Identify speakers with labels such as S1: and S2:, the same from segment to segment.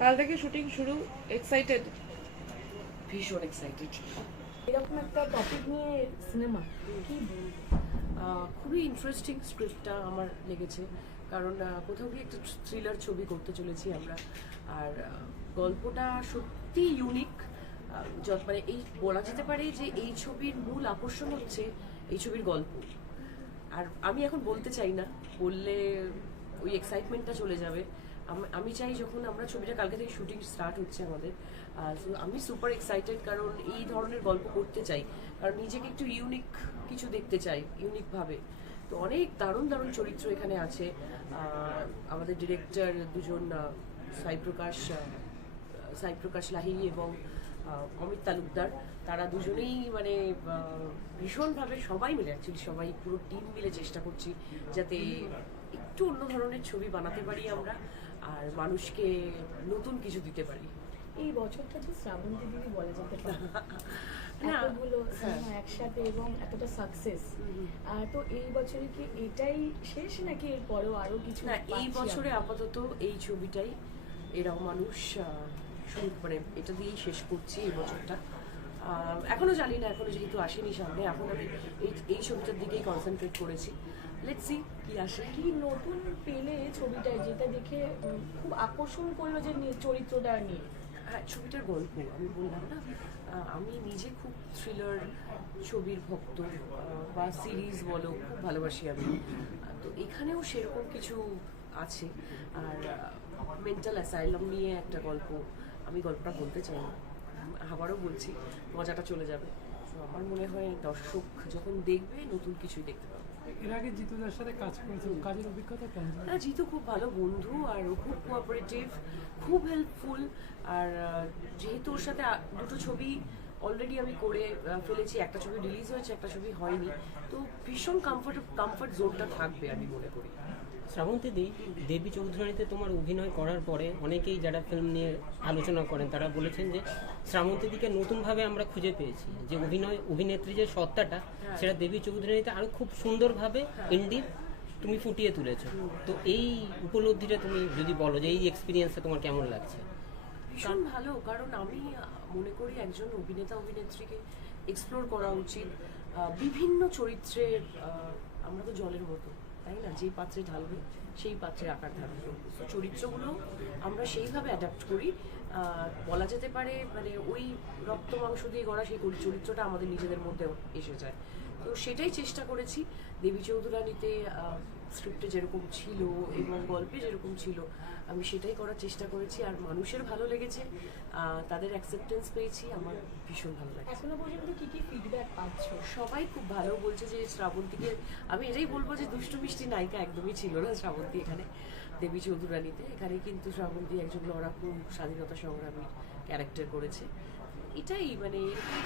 S1: কাল থেকে শুটিং শুরু এক্সাইটেড
S2: ভীষণ এক্সাইটেড
S3: এরকম একটা টপিক নিয়ে সিনেমা কি
S2: খুবই ইন্টারেস্টিং স্ক্রিপ্টটা আমার লেগেছে। কারণ কোথাও গিয়ে একটা থ্রিলার ছবি করতে চলেছি আমরা। আর গল্পটা সত্যি ইউনিক মানে এই বলা যেতে পারে যে এই ছবির মূল আকর্ষণ হচ্ছে এই ছবির গল্প। আর আমি এখন বলতে চাই না, বললে ওই এক্সাইটমেন্টটা চলে যাবে। আম- চাই যখন আমরা ছবিটা কালকে থেকে শুটিং স্টার্ট হচ্ছে আমাদের so আমি সুপার এক্সাইটেড কারণ এই ধরনের গল্প করতে চাই। কারণ নিজেকে একটু ইউনিক কিছু দেখতে চাই ইউনিকভাবে তো অনেক দারুণ দারুণ চরিত্র এখানে আছে। আমাদের ডিরেক্টর দুজন সাই প্রকাশ সাই প্রকাশ লাহিড়ী এবং অমিত তালুকদার। তারা দুজনেই মানে ভীষণভাবে সবাই মিলে অ্যাকচুয়ালি সবাই পুরো টিম মিলে চেষ্টা করছি যাতে একটু অন্য ধরনের ছবি বানাতে পারি আমরা। আর মানুষকে নতুন কিছু দিতে পারি।
S3: এই বছরটা তো শ্রাবন্তী দিদি বলা যেতে পারে। এতগুলো
S2: হ্যাঁ।
S3: একসাথে এবং এতটা সাকসেস তো এই বছরে কি এটাই শেষ নাকি এর পরেও আরও কিছু
S2: না এই বছরে আপাতত এই ছবিটাই। এরাও মানুষ শুরু মানে এটা দিয়েই শেষ করছি এই বছরটা। এখনও জানি না এখনও যেহেতু আসেনি সামনে। এখন আমি এই এই ছবিটার দিকেই কনসেন্ট্রেট করেছি। লেটস সি কি আসে?
S3: কি নতুন পেলে ছবিটায় যেটা দেখে খুব আকর্ষণ করল যে চরিত্রটা নিয়ে?
S2: হ্যাঁ ছবিটার গল্প আমি বললাম না। আমি নিজে খুব থ্রিলার ছবির ভক্ত বা সিরিজ বলো খুব ভালোবাসি আমি। তো এখানেও সেরকম কিছু আছে। আর মেন্টাল অ্যাসাইলাম নিয়ে একটা গল্প আমি গল্পটা বলতে চাই না। আবারও বলছি মজাটা চলে যাবে। আমার মনে হয় দর্শক যখন দেখবে নতুন কিছুই দেখতে পাবে।
S4: এর আগে জিতুদার সাথে কাজের অভিজ্ঞতা
S2: না জিতু খুব ভালো বন্ধু আর ও খুব কোঅপারেটিভ খুব হেল্পফুল আর যেহেতু ওর সাথে দুটো ছবি অলরেডি আমি করে ফেলেছি, একটা ছবি রিলিজ হয়েছে, একটা ছবি হয়নি, তো ভীষণ কমফর্ট কমফর্ট জোনটা থাকবে আমি মনে করি।
S5: শ্রাবন্তী দি দেবী চৌধুরানীতে তোমার অভিনয় করার পরে অনেকেই যারা ফিল্ম নিয়ে আলোচনা করেন তারা বলেছেন যে শ্রাবন্তী দিকে নতুনভাবে আমরা খুঁজে পেয়েছি। যে অভিনয় অভিনেত্রী যে সত্তাটা সেটা দেবী চৌধুরানীতে আরও খুব সুন্দরভাবে ইন্ডিপ তুমি ফুটিয়ে তুলেছ। তো এই উপলব্ধিটা তুমি যদি বলো যে এই এক্সপিরিয়েন্সটা তোমার কেমন লাগছে?
S2: ভীষণ ভালো কারণ আমি মনে করি একজন অভিনেতা অভিনেত্রীকে এক্সপ্লোর করা উচিত। বিভিন্ন চরিত্রের আমরা তো জলের মতো। তাই না? যেই পাত্রে ঢালবে সেই পাত্রে আকার ধারণ করবে চরিত্রগুলো আমরা সেইভাবে অ্যাডাপ্ট করি। বলা যেতে পারে মানে ওই রক্ত মাংস দিয়ে গড়া সেই চরিত্রটা আমাদের নিজেদের মধ্যে এসে যায়। তো সেটাই চেষ্টা করেছি। দেবী চৌধুরানীতে স্ক্রিপ্টে যেরকম ছিল এবং গল্পে যেরকম ছিল আমি সেটাই করার চেষ্টা করেছি আর মানুষের ভালো লেগেছে তাদের অ্যাকসেপ্টেন্স পেয়েছি আমার ভীষণ ভালো লাগছে।
S3: এখনও পর্যন্ত কি কি ফিডব্যাক পাচ্ছ?
S2: সবাই খুব ভালো বলছে যে শ্রাবন্তীকে আমি এটাই বলব যে দুষ্টু মিষ্টি নায়িকা একদমই ছিল না শ্রাবন্তী এখানে দেবী চৌধুরানীতে। এখানে কিন্তু শ্রাবন্তী একজন লড়াকু স্বাধীনতা সংগ্রামী ক্যারেক্টার করেছে। এটাই মানে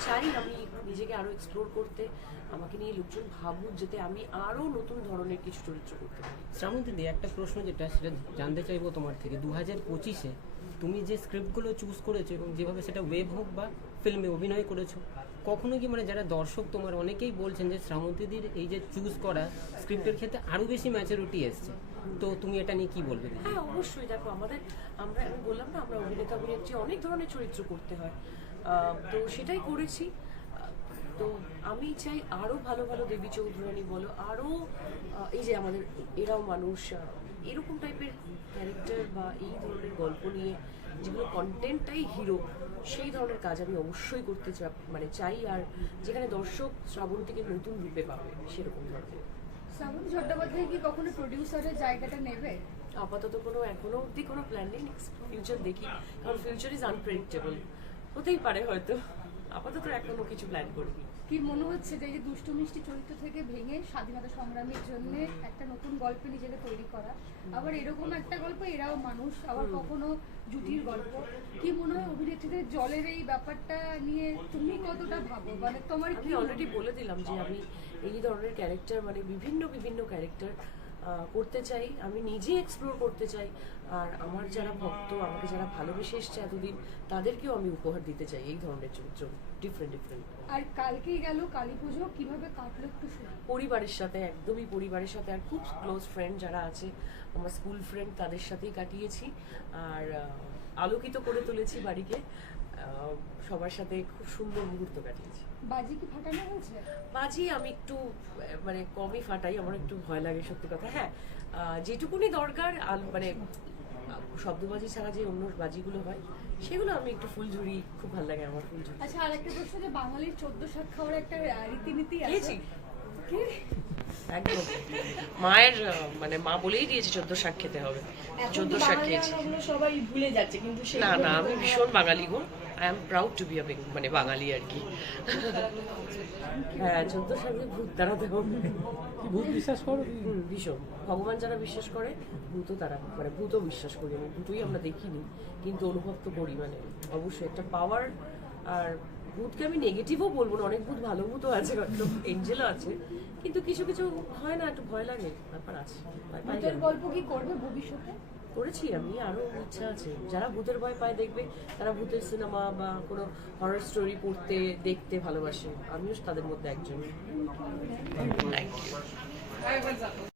S2: চাই আমি নিজেকে আরও এক্সপ্লোর করতে আমাকে নিয়ে লোকজন ভাবুক যাতে আমি আরও নতুন ধরনের কিছু চরিত্র করতে পারি।
S5: একটা প্রশ্ন যেটা সেটা জানতে চাইব তোমার থেকে। দু হাজার পঁচিশে তুমি যে স্ক্রিপ্টগুলো চুজ করেছ এবং যেভাবে সেটা ওয়েব হোক বা ফিল্মে অভিনয় করেছ কখনো কি মানে যারা দর্শক তোমার অনেকেই বলছেন যে শ্রাবন্তীদির এই যে চুজ করা স্ক্রিপ্টের ক্ষেত্রে আরও বেশি ম্যাচুরিটি এসছে। তো তুমি এটা নিয়ে কি বলবে?
S2: হ্যাঁ অবশ্যই। দেখো আমাদের আমরা আমি বললাম না আমরা অভিনেতা অভিনেত্রী অনেক ধরনের চরিত্র করতে হয়। তো সেটাই করেছি। তো আমি চাই আরও ভালো ভালো দেবী চৌধুরানী বলো আরও আহ, এই যে আমাদের এরাও মানুষ এরকম টাইপের ক্যারেক্টার বা এই ধরনের গল্প নিয়ে যেগুলো কন্টেন্টটাই হিরো সেই ধরনের কাজ আমি অবশ্যই করতে চা- মানে চাই আর যেখানে দর্শক শ্রাবন্তীকে নতুন রূপে পাবে সেরকম ধরনের।
S6: শ্রাবণ চট্টোপাধ্যায় কি কখনো প্রডিউসারের জায়গাটা নেবে?
S2: আপাতত কোনো এখনও অবধি কোনো প্ল্যান নেই নেক্সট ফিউচার দেখি কারণ ফিউচার ইজ আনপ্রেডিক্টেবল হতেই পারে হয়তো। আপাতত এখনও কিছু প্ল্যান করিনি।
S6: কি মনে হচ্ছে যে দুষ্টু মিষ্টি চরিত্র থেকে ভেঙে স্বাধীনতা সংগ্রামের জন্য একটা নতুন গল্পে নিজেকে তৈরি করা? আবার এরকম একটা গল্প এরাও মানুষ আবার কখনো জুটির গল্প। কি মনে হয় অভিনেত্রীদের জলের এই ব্যাপারটা নিয়ে তুমি কতটা ভাবো? মানে তোমার কি
S2: অলরেডি বলে দিলাম যে আমি এই ধরনের ক্যারেক্টার মানে বিভিন্ন বিভিন্ন ক্যারেক্টার করতে চাই আমি নিজে এক্সপ্লোর করতে চাই। আর আমার যারা ভক্ত আমাকে যারা ভালোবেসে এসছে এতদিন তাদেরকেও আমি উপহার দিতে চাই এই ধরনের চরিত্র ডিফারেন্ট ডিফারেন্ট
S6: আর কালকেই গেল কালী পুজো কীভাবে কাটলো একটু শুনি।
S2: পরিবারের সাথে একদমই পরিবারের সাথে আর খুব ক্লোজ ফ্রেন্ড যারা আছে আমার স্কুল ফ্রেন্ড তাদের সাথেই কাটিয়েছি। আর আলোকিত করে তুলেছি বাড়িকে। সবার সাথে খুব সুন্দর মুহূর্ত কাটিয়েছি।
S6: বাজি কি ফাটানো হয়েছে?
S2: বাজি আমি একটু মানে কমই ফাটাই আমার একটু ভয় লাগে সত্যি কথা। হ্যাঁ যেটুকুনি দরকার মানে শব্দবাজি ছাড়া যে অন্য বাজিগুলো হয় সেগুলো আমি একটু ফুলঝুরি খুব ভালো লাগে আমার ফুলঝুরি।
S6: আচ্ছা আর একটা প্রশ্ন যে বাঙালির চোদ্দ শাক খাওয়ার একটা রীতিনীতি আছে। কি?
S2: একদম। মায়ের মানে মা বলেই দিয়েছে চোদ্দ শাক খেতে হবে। চোদ্দ শাক খেয়েছি।
S3: সবাই ভুলে যাচ্ছে কিন্তু
S2: না না আমি ভীষণ বাঙালি গো। I am proud to be a মানে বাঙালি আর কি। হ্যাঁ চোদ্দ শাকে ভূত তাড়াতে হবে।
S4: ভূত বিশ্বাস করো?
S2: ভীষণ। ভগবান যারা বিশ্বাস করে ভূতও তারা মানে ভূতও বিশ্বাস করি আমি ভূতই আমরা দেখিনি। কিন্তু অনুভব তো করি মানে অবশ্যই একটা পাওয়ার আর ভূতকে আমি নেগেটিভও বলব না অনেক ভূত ভালো ভূতও আছে এঞ্জেলও আছে কিন্তু কিছু কিছু হয় না একটু ভয় লাগে ব্যাপার আছে
S6: ভূতের গল্প কি করবে ভবিষ্যতে?
S2: করেছি আমি আরও ইচ্ছা আছে। যারা ভূতের ভয় পায় দেখবে তারা ভূতের সিনেমা বা কোনো হরর স্টোরি পড়তে দেখতে ভালোবাসে। আমিও তাদের মধ্যে একজন। Thank you